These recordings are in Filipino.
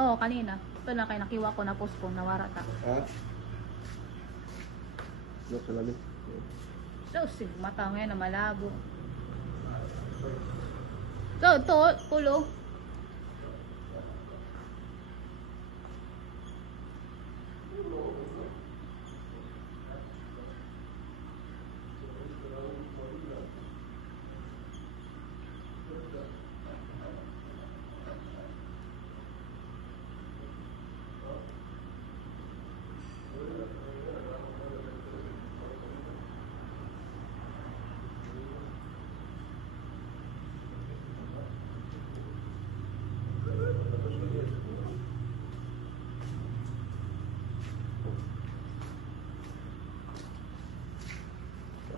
Oo, kanina. Ito na kayo nakiwa ko na postpone, nawara ta. Ha? Lock sa lalim. So, mata ngayon na malabo. So, ito, pulo.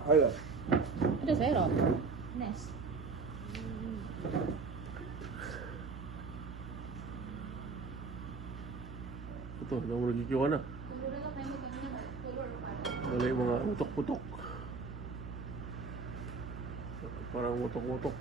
Hala. Ito, zero. Next. Ito, nang nagigiwa na. Wala yung mga utok-putok. Parang utok-utok.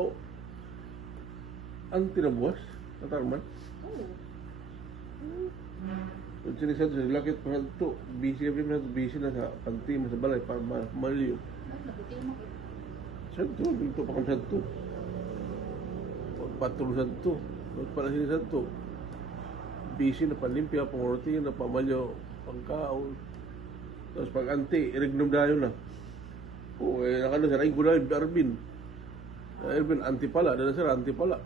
Oh, ang tinabuas? Natarman? Oo. Kung sinisad sa lakit pa ito, busy kami na ito, busy na sa panti mo sa balay para maliyo. Nabuti mo. Saan ito? Dito pa kami sa ito. Pagpatulong sa ito. Pagpala sinisad ito. Busy na panlimpia, pangorti na pamalyo, pangkaon. Tapos pag anti, irignom dayo na. Oo, nakano sa raing ko na yung Arvin. Arvin, anti pala. Dala sir, anti pala.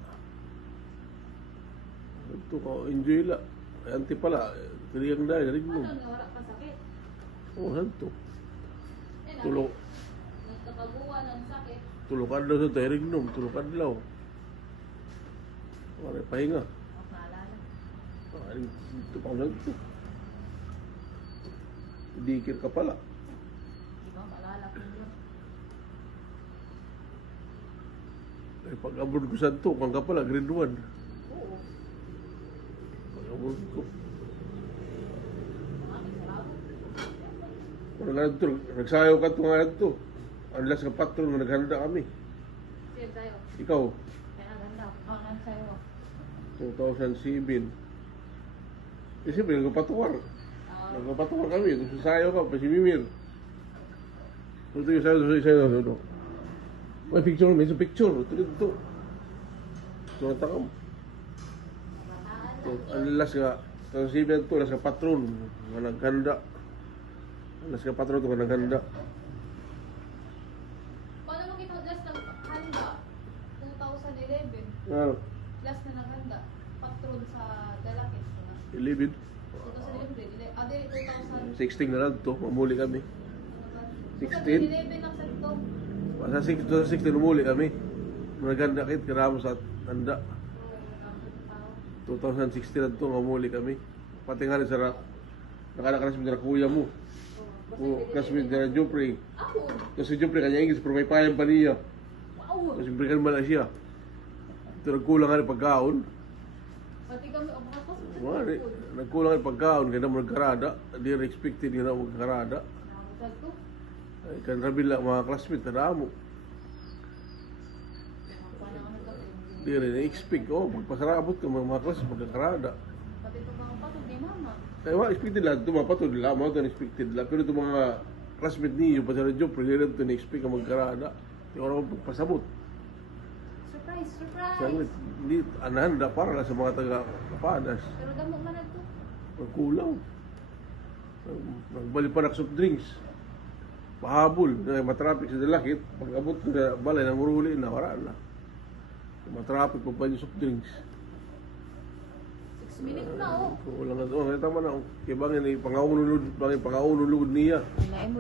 Ito ko, enjoy la. Anti pala. Kriyang dahil, irignom. Ano, nawara ka sakit? Oo, saan ito? Tulog. Nagkakaguwa ng sakit. Tulukan daw sa ito, irignom. Tulukan daw. Wala, pahinga. Naalala. Ito pa lang ito. Dikir ka pala. Di ba, maalala ko yun. Eh, pag-abroad ko sa ito, kung ka pala, grade 1. Oo. Pag-abroad ko. Mga sarado. Kung nga ito, nagsayaw ka ito nga ito. Ang last ka patron na naghanda kami. Save tayo. Ikaw, Kaya ganda. Ang ano sa'yo. 2007. Eh, siyempre, nagpatuwar. Nagpatuwar kami. Nagsasayaw ka, pa si Mimir. Ito yung sayaw. May picture, may isang picture. Ito. Ito ang takam. Ang last nga, 2007 ito, last ka patron. Nga naghanda. Ang last ka patron ito, nga naghanda. Paano mo kita last ng handa? 2011. Ano? Last na naghanda. Patron sa Dalakit. 11. 2011. Ah, di 2000. 16 na lang ito. Mamuli kami. 16? 2011 ang sakto. Sa 2016, umuli kami. Naganda kit, karamo sa handa. 2016 na ito, mamuli kami. Pati nga rin sa nakanakarasmin na kuya mo. O kasmin na Jupri. Ako. Kasi Jupri, kanya ingis, pero may payang pa niya. Wow. Kasi berikan man na siya. Ito nagkulang nga rin pagkaon. Pati kami abukas. Wari, nagkulang nga rin pagkaon, kaya naman nagkarada. Hindi rin expected nga na magkarada. Sakto. Ay, kan rabila mga classmate, karamo. Hindi rin expect. Oh, magpasarabot ka mga classmate, magkakarada. Pati itong mga patog ni mama. Kaya expected lang, ito mga patod lang, mga ito expected lang. Pero ito mga classmate niyo, pa sa radyo, pwede ito na-expect ka magkarada. Di ko naman pagpasabot. Surprise, surprise. Sabi, hindi, ananda para lang sa mga taga-kapadas. Pero damo man na to. Pagkulang. Nagbalik pa na soft drinks. Pahabol, matraffic sa dalakit. Pag-abot ko na balay ng uruli na, wala na. Matraffic pa pa yung soft drinks. 6 minutes na oh. Kulang na doon. Tama na. Kaya bangin, pangauno lugod niya. Wala mo